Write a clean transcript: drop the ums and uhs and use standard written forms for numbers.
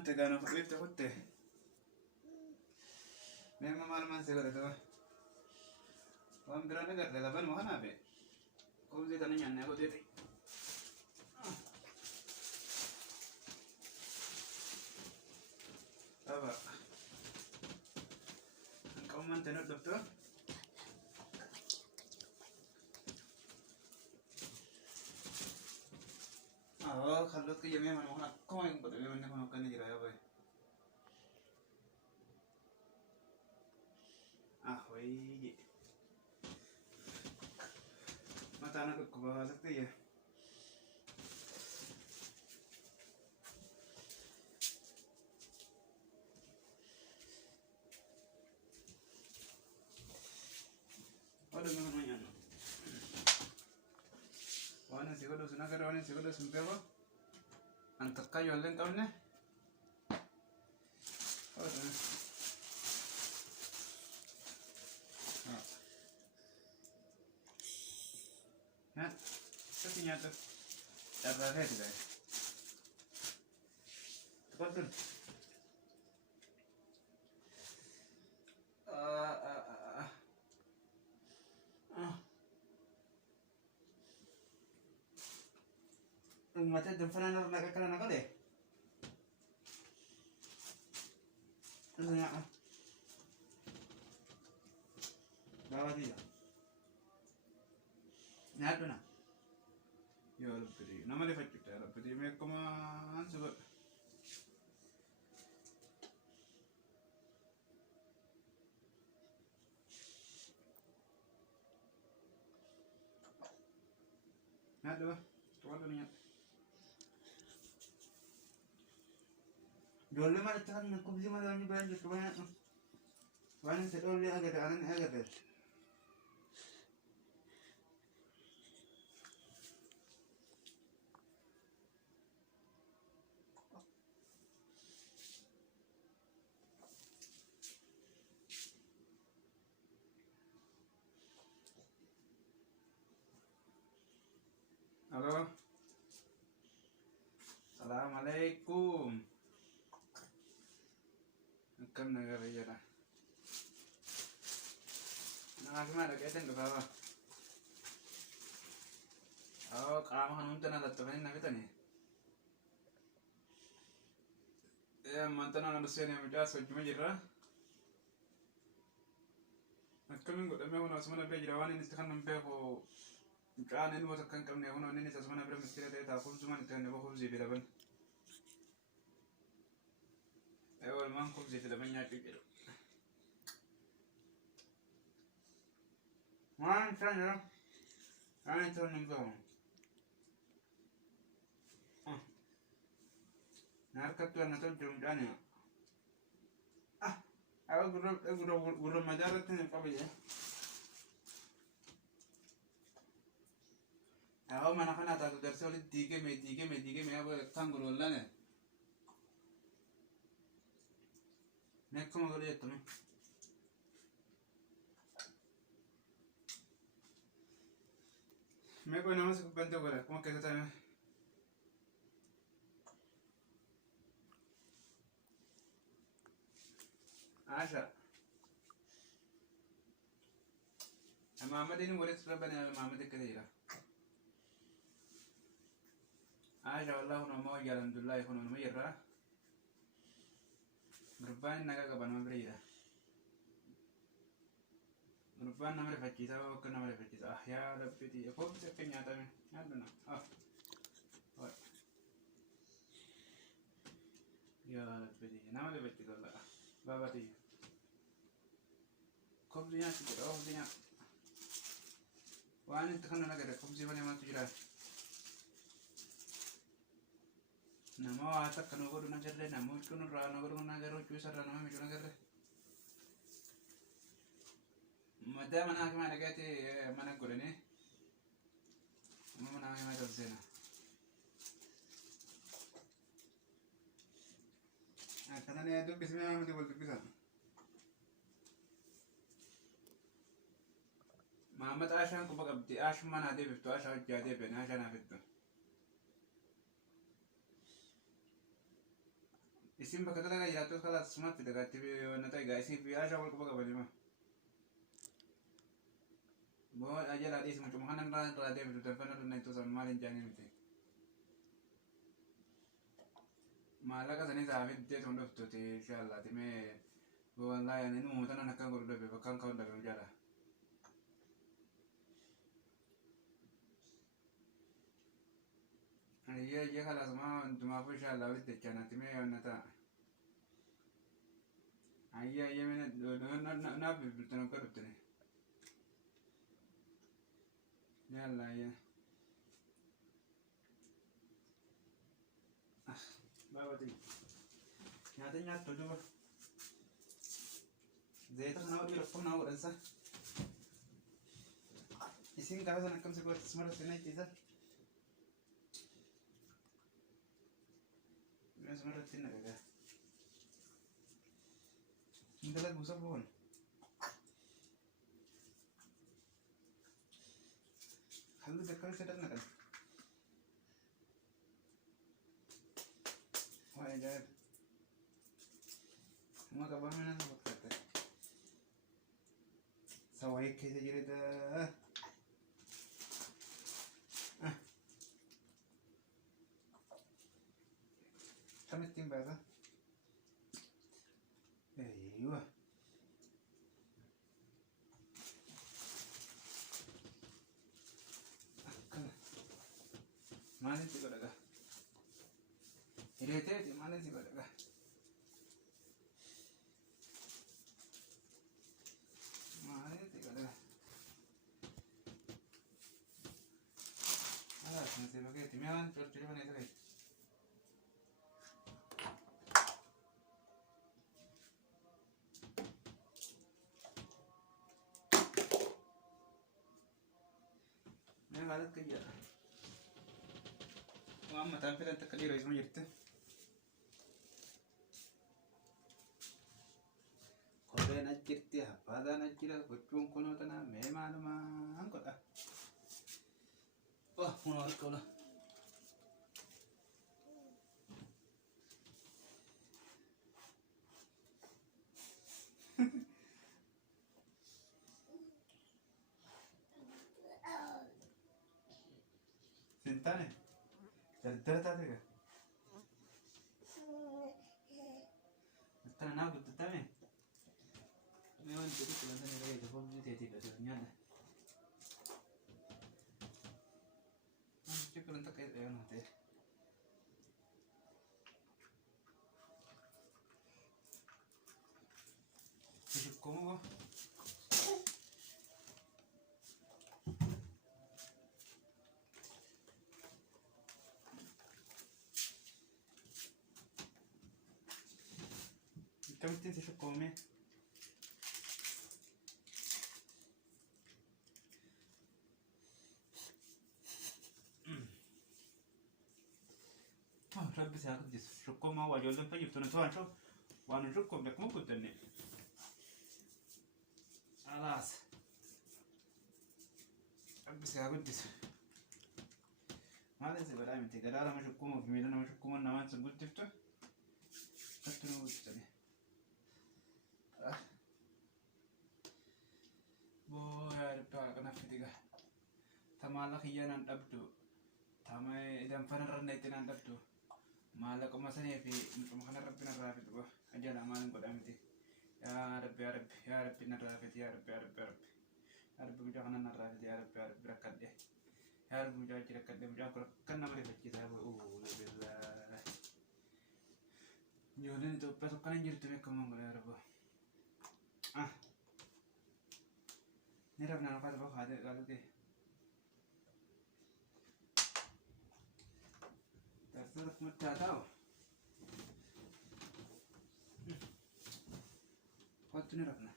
Mante gana fudhete kutte. Memang malam se gada tawa. Wan birane gada laban mohana be. Komzi tanu nyanne ko dete. Aba. Kau mante no doktor. Kalau ke yame mana mohana kau yang pada yame mana kau ni jiraya boy. Woi. Mata anak ko bawa sakti ya. Waduh mana nyan. Wana sikodo sunagara wana sikodo sumpeko. Antak kayu alen kau ne. Waduh. Hah? Kasi nyata. Cara head guys. Betul. Macam jemputan nak kena nak deh. Tanya. Bawa dia. Nyata na. Yo lebih. Nama dia facet ya. Lebih mereka kemana sebab. Nyata bah. Tuan tu nyata. Dole mana cakap nak kubzi mana ni berani tu banyak tu. Banyak sedole agak anan agak ber. Halo. Assalamualaikum. Kam negara ya dah. Nak mana kaitan tu bawa. Kamu kan untuk nak datang ni nak kita ni. Mantan anak dosen yang muda sejumlah jira. Nak kami gua demi orang semua nak jirawan ini sekarang nampak ko. Kan ini waktu kan kami orang ini semua nak mesti ada tahu cuma itu yang aku sih belaban. Awal mang aku sih belaban nyati bela. Man sana. Itu nampak. Narkat tu anak tu jom jani. Awak guru majalah tu apa ya? Awak mana kan ada tu dari soal tiga me awak kan guru lah ne. Nek kamu guru itu me. Mek kau nama sekolah bantu guru. Kamu kata saya. Asha. Muhammad ini murid sebelah mana Muhammad itu kira. Asha Allah nama ya Alhamdulillah ikut nama ya Rah. Berban naga kapan memberi dah. Berban nama refleksi tahu ke nama refleksi ya lebih di aku bisa kenyata ni ada na. Ya lebih di nama refleksi tu lah. Bapa tu. Kubzinya sikit, kubzinya. Wah ini tekan nak ada kubzi mana macam tu jelas. Nama atas kan aku tu nak cari, nama itu kan orang aku tu nak cari, cuci sarana nama itu nak cari. Macam mana aku mana kaya tu mana guru ni? Mana aku macam tu na. Karena ni itu biasanya macam tu boleh bisa. Muhammad Ashan ko bagabdi Ash mana de bifto Ash jade ben Ashan afitto isin bakka dalagaa jiraattus kalaas sumatti dagaatti yoona ta'e gaa isiif yaashaa wal quba qabanima boo ajalaa dhiisuma cuma kanan irraa deebitu danfana dunna ittuu san maal hin jaanii miti maallaqa sanii saafiddeet hunda fittooti inshaallaa mee wallahi ani nu mutanan akkan godhu dhabe bakkaan ka'uun dhabe jaala ayya kalaas maa hundumaafuu inshaallaa walitti jechaanatti mee yoonna ta'a ayya mena naaf bilbiltan akka dhuftine yalla ayya baabati nyaata nyaattu duba zayita kana wadii rakkoo naa godhansa isin gaafa san akkamsi gootis mara sina ittiisa mes mara ittiin nagagaa indala guusa boon hallu dakkal sedar nakan wah ajaib semua kabar mana sebut kata sawai kaisa jadi dah kami tim bahasa iya mana sih kau dah ini teh mana sih kau dah mana sih kau dah alah masih pakai timian curi mana itu guys ini galat kerja amma tampilan takaliiro isma jirte kopheen ajjirti haffaadhaan ajjira gochuun kunoo tana mee maalumaan godha kunoo harka ola sentane dardara taatega tana naa guddataame mee wanti jedhu kulansan irra eega foofni teetiif asir nyaadha wanti kulan takka eega naa ta'e ishukkumu bo Kamittiin se shukkuumee rabbi isaa guddisu shukkuumaa waa ijoolleen fayyiftu nuti waan hin shukkuumne akkuma guddanne alaas rabbi isaa guddisu maal isa godhaa miti gadaa nama shukkuumuuf miila nama shukkuumuun namaan sun guddiftu akkatti nama guddisane boo yaadadhaa kana fidiga tamaala kiyyaanaan dhabdu tama danfanarra itti naan dhabdu maallaquma sanii fi mucuma kana rabbi narraa fidu ajala maalin godha miti yaa rabbi narraa fidi yaa rabbi mucaa kana narraa fidi yaa rabbi rakkadhe yaa rabbi mucaa achi rakkadhe mucaa kun akkan nama rifachiisaa birraa ijoolleen Itoophiyaa tokkana hin jirtu beekamuun godha yaa rabbi ni rabnaan uffata bahu haadha qaaluu ta'e tarsara kumatti haa taa'u kottu ni rabna